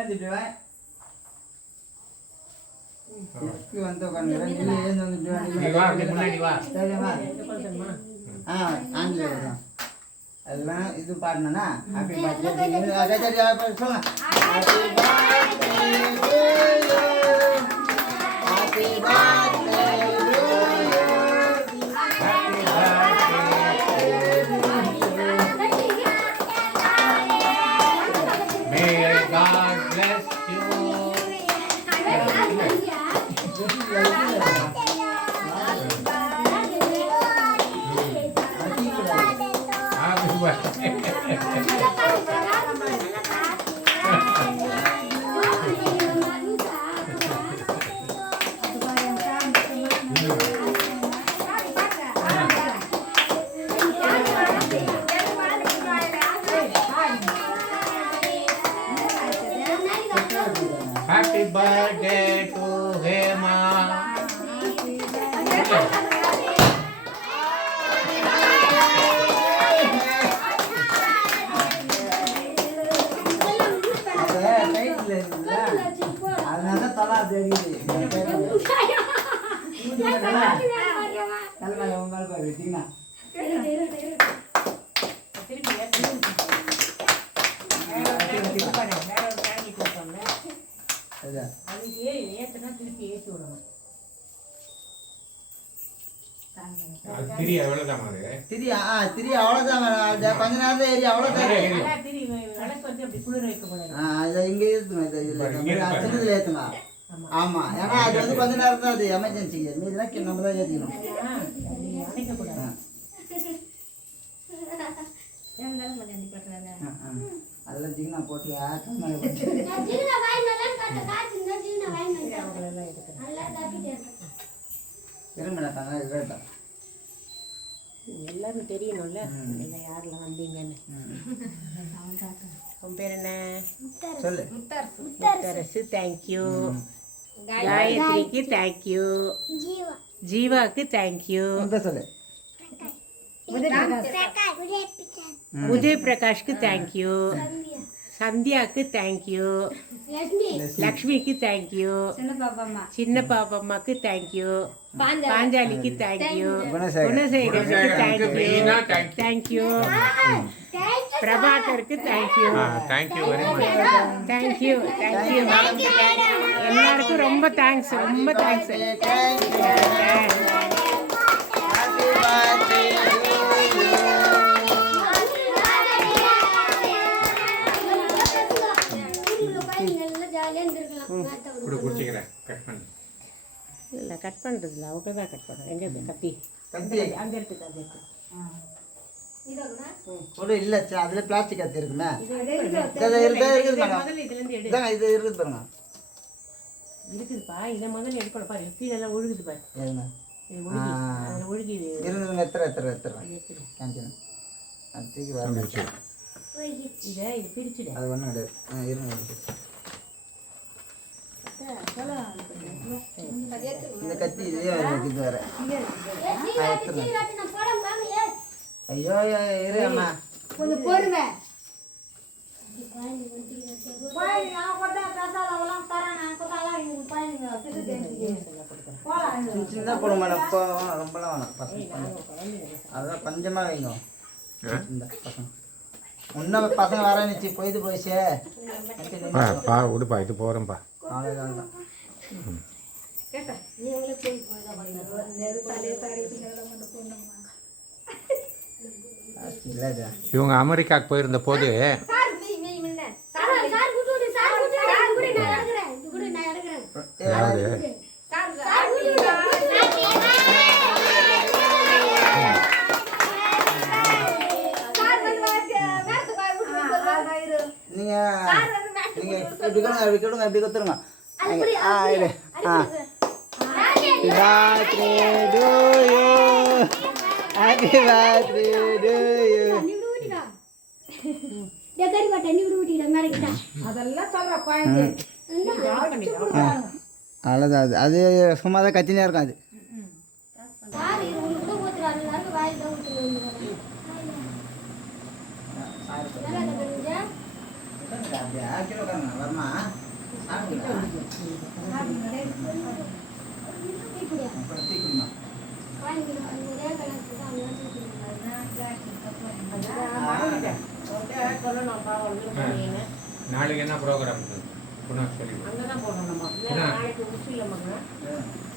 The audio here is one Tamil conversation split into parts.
வந்து அதெல்லாம் இது பாடினா ஹாப்பி பர்த்டே சொல்லுங்க. Happy birthday Happy birthday to Hema. அதனால தலா தெரியுது. தலைமையில உங்க பாரு விட்டீங்கன்னா திரி அவ்வளவுதான் கொஞ்ச நேரம் ஏறி அவ்வளவுதான் இங்க ஏத்துங்க ஏத்துங்க. ஆமா ஏன்னா அது வந்து கொஞ்ச நேரம் தான் அது எமர்ஜென்சிங்க மீதுதான் நம்ம தான் ஏற்றிக்கணும். அதெல்லாம் ஜிகினா போட்டு எல்லாரும் தெரியணும்ல யாரெல்லாம் வந்தீங்கன்னு. உன் பேர் என்ன? சொல்லு. முத்தரசு தேங்க்யூ. காயத்ரிக்கு தேங்க்யூ. ஜீவாக்கு தேங்க்யூ. சொல்லு. உதய் பிரகாஷ்க்கு தேங்க்யூ. சந்தியாக்கு தேங்க்யூ. லக்ஷ்மிக்கு தேங்க்யூ. சின்ன பாப்பம்மாக்கு தேங்க்யூ. பாஞ்சாலிக்கு தேங்க்யூ. குணசேகருக்கு தேங்க்யூ. பிரபாகருக்கு தேங்க்யூ. தேங்க்யூ எல்லாருக்கும் ரொம்ப தேங்க்ஸ். ரொம்ப தேங்க்ஸ். இல்லை கட் பண்ணுறதுல அவங்க தான் கட் பண்ணுறோம். எங்கே கத்தி அங்கே இருக்குது. அது இருக்குது இல்லை அதில் பிளாஸ்டிக் கத்தி இருக்குமே. இது இருக்குது பாருங்க. இருக்குதுப்பா. இதை முதல்ல எடுக்கணும் பாரு. கீழெல்லாம் ஒழுகுது பாரு. ஒழுகி இருந்துங்க. எத்தனை காமிக்கணும். அது தூக்கி வர இதை இது பிரிச்சுடு. அது ஒன்றும் கிடையாது. இருங்க. இந்த கத்தி இதே இது வேற. ஐயோ இரு அம்மா கொஞ்சம் பொறுமை. சின்ன போட மேடம். ரொம்பலாம் வேணாம் பசங்க. அதான் கொஞ்சமாக வைங்க. இந்த பசங்க முன்ன பசங்க வரணிச்சு போயிட்டு போயிடுச்சு. விடுப்பா இது போகிறேன்ப்பா. அவ்வளோதான். இவங்க அமெரிக்காவுக்கு போயிருந்த போது இப்படி கொடுத்துருங்க. அவ்வளோதான். அது சும்மா தான் கத்தினே இருக்கும். அது வருமா ப்ரோக்ராம் புனः சொல்லி அங்கே தான் போடணுமா இல்லை நாளைக்கு உச்சியில் மகன்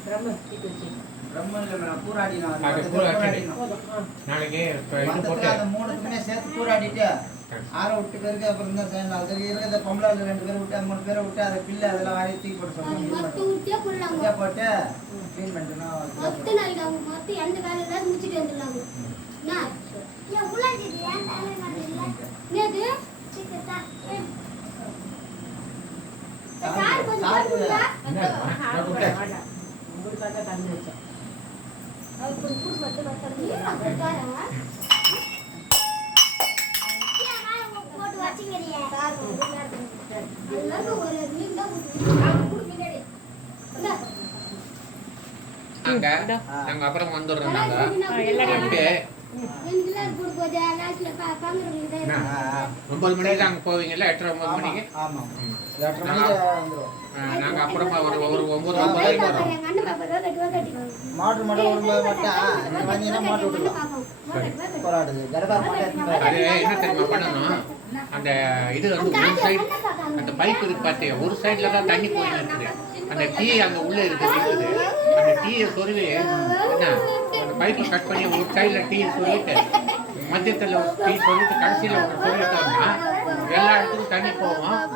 பிரம்ம தீட்டு வச்சு பிரம்ம இல்லை மேடம் கூறாடினோம் அது கூறாடினோம். போதும் நாளைக்கு இப்போ இது மொத்தத்துல போட்டு அந்த மூணுக்குமே சேர்த்து கூறாடிட்டு ஆற விட்டு பேருக்கு அப்புறம் தான் செய்யணும். அது இருக்கிற பொம்பளை 2 பேரை விட்டு 3 பேரை விட்டு அதை பில்லு அதெல்லாம் வாரி தூக்கி போட்டு சொல்லுவோம் போட்டு க்ளீன் பண்ணிட்டோம். உங்களுக்காக தண்ணி வச்சேன் நாங்கள் அப்புறம் வந்துடுறோம் நாங்கள் எல்லாரும் வந்து 9 மணிக்கு அங்கே போவீங்கல்ல 8:30 9 மணிக்கு ஆமாம் 8:30 மணிக்கு வந்துடும். நாங்கள் அப்புறமா ஒரு 9 வரைக்கும் வரோம். மாட்டு மட்டும் வரும்போது மட்டும் நீங்கள் வந்தீங்கன்னா மாட்டு விட்டுலாம் போராடுது கரகா போட்டு அது என்ன தெரியுமா பண்ணணும், அந்த இது வந்து ஒரு சைடு அந்த பைப் இருக்கு பார்த்து ஒரு சைடில் தான் தண்ணி போய் இருக்குது. அந்த டீ அங்கே உள்ளே இருக்குது. அந்த டீயை சொருவி என்ன அந்த பைப்பை கட் பண்ணி ஒரு சைடில் டீ சொல்லிட்டு மத்தியத்தில் டீ சொல்லிட்டு கடைசியில் ஒன்று சொல்லிட்டோம்னா எல்லா இடத்துக்கும் தண்ணி போவோம்.